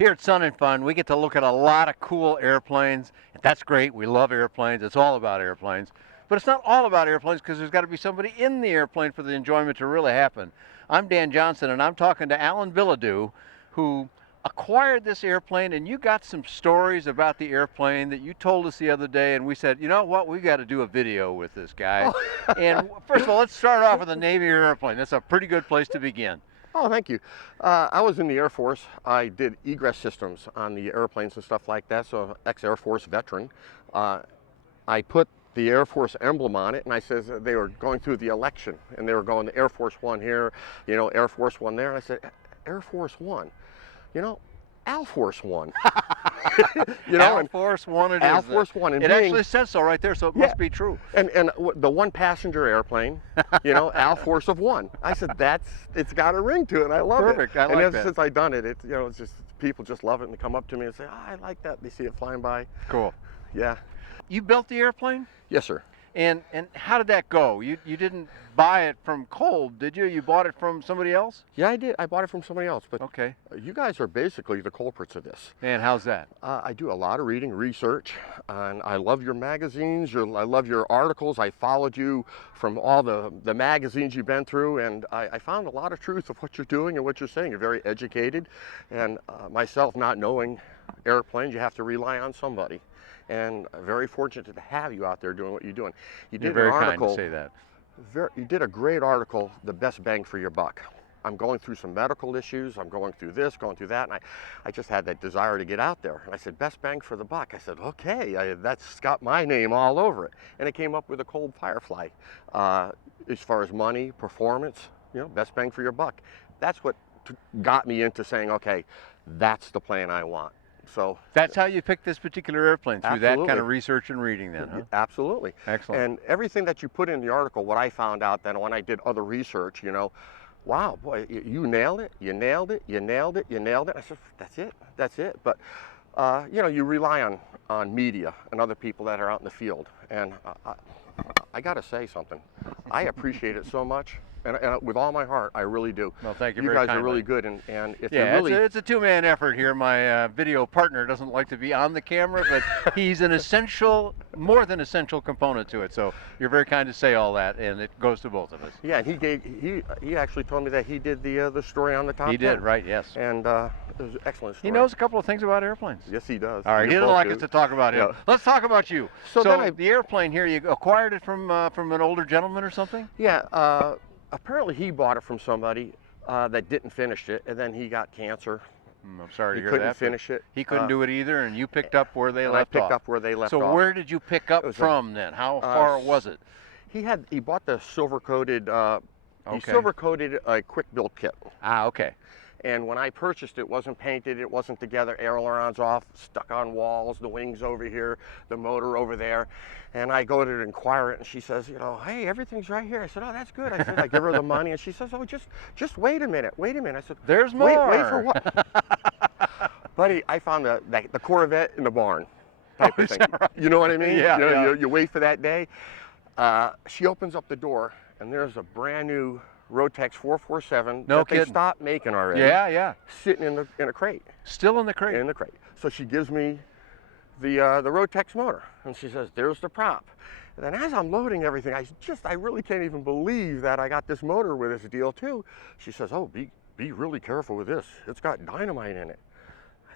Here at Sun and Fun, we get to look at a lot of cool airplanes. That's great. We love airplanes. It's all about airplanes. But it's not all about airplanes because there's got to be somebody in the airplane for the enjoyment to really happen. I'm Dan Johnson, and I'm talking to Allan Bilodeau, who acquired this airplane, and you got some stories about the airplane that you told us the other day, and we said, you know what, we've got to do a video with this guy. Oh. And first of all, let's start off with a Navy airplane. That's a pretty good place to begin. Oh, thank you. I was in the Air Force. I did egress systems on the airplanes and stuff like that, so ex-Air Force veteran. I put the Air Force emblem on it, and I said they were going through the election, and they were going to Air Force One here, you know, Air Force One there, and I said, Air Force One, you know, Al Force One. You know, Al Force One it is. Al Force One. And it actually says so right there, so it must be true. And the one passenger airplane, you know, Al Force of One. I said it's got a ring to it. And I love it. Perfect. I like that. And since I've done it, you know, it's just people just love it and they come up to me and say, oh, I like that. They see it flying by. Cool. Yeah. You built the airplane? Yes, sir. And how did that go? You didn't buy it from Kolb, did you? You bought it from somebody else? Yeah, I did. I bought it from somebody else. But okay. You guys are basically the culprits of this. And how's that? I do a lot of reading, research, and I love your magazines. I love your articles. I followed you from all the magazines you've been through, and I found a lot of truth of what you're doing and what you're saying. You're very educated, and myself not knowing airplanes, you have to rely on somebody. And very fortunate to have you out there doing what you're doing. You did You're very an article, kind to say that. You did a great article, The Best Bang for Your Buck. I'm going through some medical issues, I'm going through this, going through that, and I just had that desire to get out there. And I said, best bang for the buck. I said, okay, that's got my name all over it. And it came up with a Kolb Firefly. As far as money, performance, you know, best bang for your buck. That's what got me into saying, okay, that's the plane I want. So that's how you picked this particular airplane, through absolutely. That kind of research and reading then, huh? Absolutely. Excellent. And everything that you put in the article, what I found out then when I did other research, you know, wow, boy, you nailed it, you nailed it, you nailed it, you nailed it. I said, that's it. But, you know, you rely on media and other people that are out in the field. And I got to say something. I appreciate it so much. And with all my heart, I really do. Well, thank you. You very guys kindly. Are really good, and if yeah, you really, it's a two-man effort here. My video partner doesn't like to be on the camera, but he's an essential, more than essential component to it. So you're very kind to say all that, and it goes to both of us. Yeah, and he actually told me that he did the story on the top. He 10. did, right? Yes. And it was an excellent story. He knows a couple of things about airplanes. Yes, he does. All right, he doesn't like us to talk about him. Yeah. Let's talk about you. So the airplane here, you acquired it from an older gentleman or something? Yeah. Apparently he bought it from somebody that didn't finish it, and then he got cancer. I'm sorry to hear that. He couldn't finish it. He couldn't do it either, and you picked up where they left off. I picked up where they left off. So where did you pick up from then? How far was it? He bought the silver-coated, he silver-coated a quick build kit. Ah, okay. And when I purchased it, wasn't painted, it wasn't together, ailerons off, stuck on walls, the wings over here, the motor over there. And I go to inquire it, and she says, you know, hey, everything's right here. I said, oh, that's good. I said, I give her the money, and she says, oh, just wait a minute. I said, there's more. Wait for what? Buddy, I found the Corvette in the barn type of thing. Right? You know what I mean? Yeah, you know, you wait for that day. She opens up the door, and there's a brand new Rotax 447 that they stopped making already. Yeah. Sitting in a crate. Still in the crate? In the crate. So she gives me the Rotax motor, and she says, there's the prop. And then as I'm loading everything, I really can't even believe that I got this motor with this deal too. She says, oh, be really careful with this. It's got dynamite in it.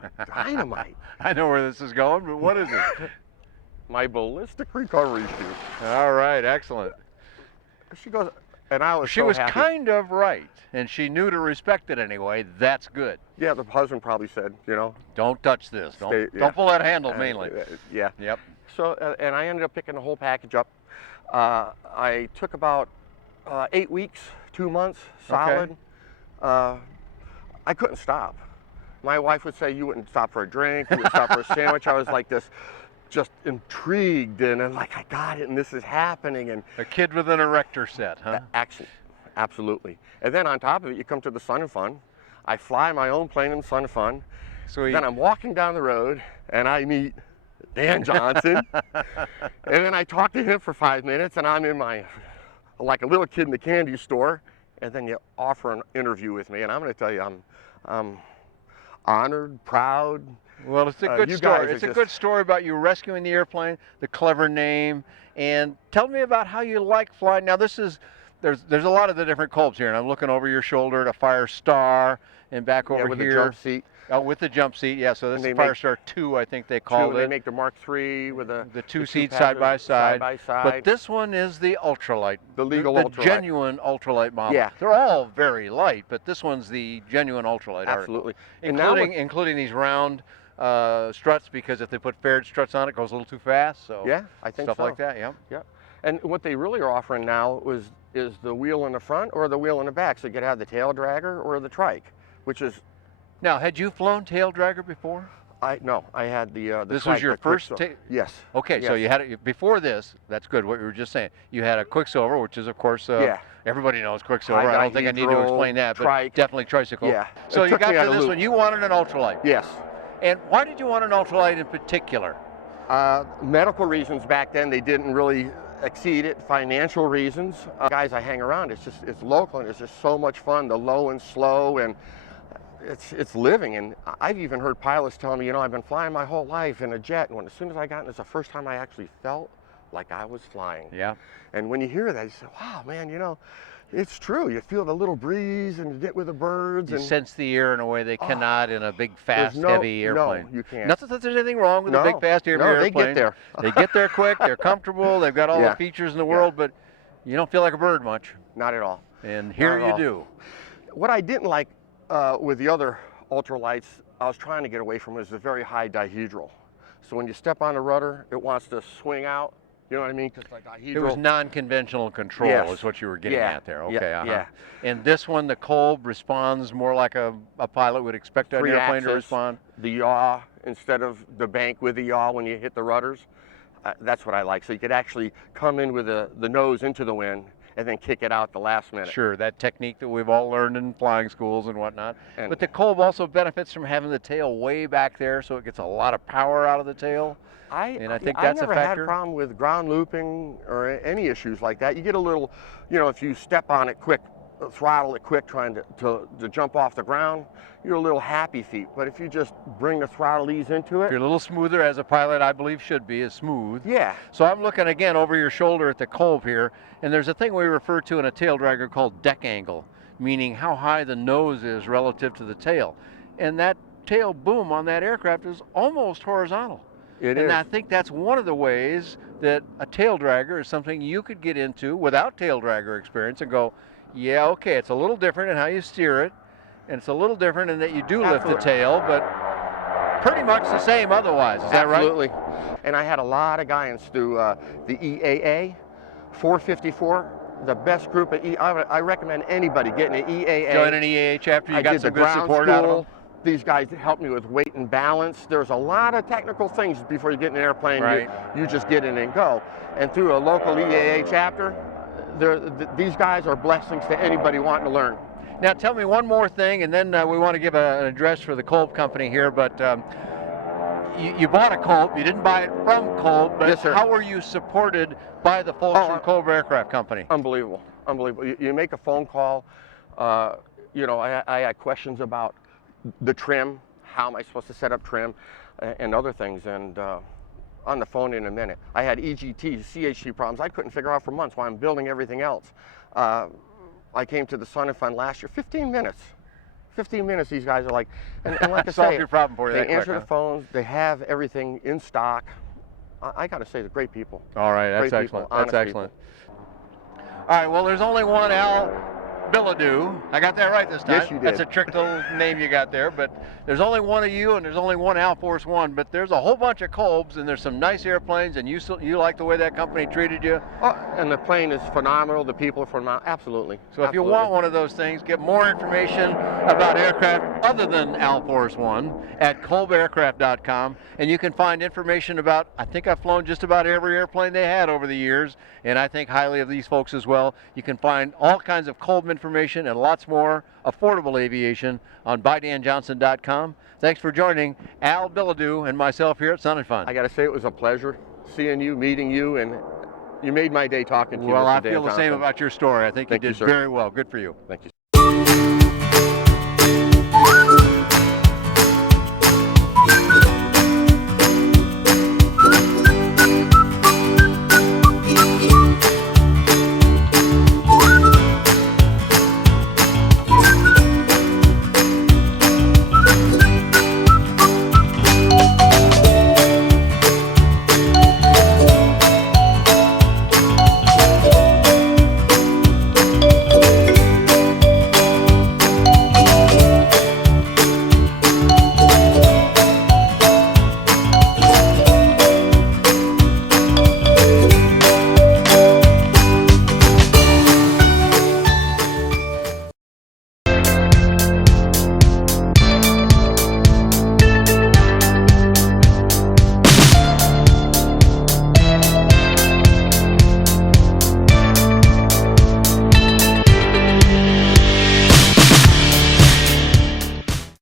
I said, dynamite? I know where this is going, but what is it? My ballistic recovery chute. All right, excellent. She goes, and I was She was kind of right, and she knew to respect it anyway. That's good. Yeah, the husband probably said, you know, don't touch this. Don't pull that handle mainly. Yeah. Yep. So, and I ended up picking the whole package up. I took about 8 weeks, 2 months, solid. Okay. I couldn't stop. My wife would say, you wouldn't stop for a drink, you wouldn't stop for a sandwich. I was like this, just intrigued, and like, I got it, and this is happening. And a kid with an erector set, huh? Action, absolutely. And then on top of it, you come to the Sun and Fun. I fly my own plane in the Sun and Fun. Sweet. Then I'm walking down the road, and I meet Dan Johnson. And then I talk to him for 5 minutes, and I'm in like a little kid in the candy store. And then you offer an interview with me, and I'm going to tell you, honored, proud. Well, it's a good you story. guys It's are a good story about you rescuing the airplane, the clever name, and tell me about how you like flying. Now, there's a lot of the different Kolbs here, and I'm looking over your shoulder at a Fire Star, and back over with here. the jump seat. Oh, with the jump seat, yeah. So this is Fire Star 2, I think they called it. They make the Mark III with the two seats side by side. But this one is the ultralight. The legal ultralight. The genuine ultralight model. Yeah. They're all very light, but this one's the genuine ultralight. Absolutely. Including these round struts, because if they put faired struts on it, goes a little too fast. So yeah, I think stuff so. like that, yeah. Yeah. And what they really are offering now is the wheel in the front or the wheel in the back. So you could have the tail dragger or the trike, which is. Now, had you flown tail dragger before? No, I had the This trike, was your first? Yes. Okay, yes. So you had it before this. That's good. What you were just saying. You had a Quicksilver, which is of course everybody knows Quicksilver. I don't think I need to explain that, trike. But definitely tricycle. Yeah. So you got to this one. You wanted an ultralight. Yes. And why did you want an ultralight in particular? Medical reasons back then. They didn't really exceed it. Financial reasons. Guys I hang around, it's local and it's just so much fun. The low and slow and it's living. And I've even heard pilots telling me, I've been flying my whole life in a jet, and as soon as I got in, it's the first time I actually felt like I was flying. Yeah. And when you hear that, you say, wow, man, it's true. You feel the little breeze and you get with the birds. You sense the air in a way they cannot in a big, fast, no, heavy airplane. No, you can't. Not that there's anything wrong with a big, fast, heavy airplane. They get there. They get there quick. They're comfortable. They've got all the features in the world, but you don't feel like a bird much. Not at all. And here you do. What I didn't like with the other ultralights, I was trying to get away from was the very high dihedral. So when you step on the rudder, it wants to swing out. You know what I mean? Just like dihedral. It was non-conventional control is what you were getting at there. Okay. Yeah. And this one, the Kolb, responds more like a pilot would expect an airplane to respond. The yaw instead of the bank with the yaw when you hit the rudders. That's what I like. So you could actually come in with the nose into the wind and then kick it out the last minute. Sure, that technique that we've all learned in flying schools and whatnot. But the Kolb also benefits from having the tail way back there, so it gets a lot of power out of the tail. I think that's a factor. I never had a problem with ground looping or any issues like that. You get a little, if you step on it quick, throttle it quick, trying to jump off the ground, you're a little happy feet. But if you just bring the throttle ease into it. You're a little smoother, as a pilot I believe should be, is smooth. Yeah. So I'm looking again over your shoulder at the Kolb here, and there's a thing we refer to in a tail dragger called deck angle, meaning how high the nose is relative to the tail. And that tail boom on that aircraft is almost horizontal. It is. And I think that's one of the ways that a tail dragger is something you could get into without tail dragger experience and go, yeah, okay, it's a little different in how you steer it, and it's a little different in that you do lift the tail, but pretty much the same otherwise. Is that right? Absolutely. And I had a lot of guidance through the EAA, 454, the best group of I recommend anybody getting an EAA. Join an EAA chapter. You got some good support out of them. These guys helped me with weight and balance. There's a lot of technical things before you get in an airplane. Right. You just get in and go. And through a local EAA chapter, these guys are blessings to anybody wanting to learn. Now tell me one more thing, and then we want to give an address for the Kolb company here, but you bought a Kolb. You didn't buy it from Kolb, but yes, sir. How were you supported by the folks from Kolb Aircraft Company? Unbelievable. Unbelievable. You make a phone call. I had questions about the trim, how am I supposed to set up trim, and other things, and on the phone in a minute. I had EGT, CHT problems I couldn't figure out for months while I'm building everything else. I came to the Sun and Fun last year, 15 minutes. 15 minutes, these guys are like, and like I solve say, your problem for you. They answer the phones, they have everything in stock. I got to say, they're great people. All right, that's great excellent. People, that's excellent. All right, well, there's only one Allan Bilodeau. I got that right this time. Yes, you did. That's a trick little name you got there, but there's only one of you, and there's only one Al Force One, but there's a whole bunch of Kolbs, and there's some nice airplanes, and you like the way that company treated you. Oh, and the plane is phenomenal. The people are phenomenal. Absolutely. So if you want one of those things, get more information about aircraft other than Al Force One at kolbaircraft.com, and you can find information about, I think I've flown just about every airplane they had over the years, and I think highly of these folks as well. You can find all kinds of Kolb information and lots more affordable aviation on ByDanJohnson.com. Thanks for joining Al Bilodeau and myself here at Sun and Fun. I got to say, it was a pleasure seeing you, meeting you, and you made my day talking to you. Well, Mr. I feel the same about your story. I think you did very well. Good for you. Thank you.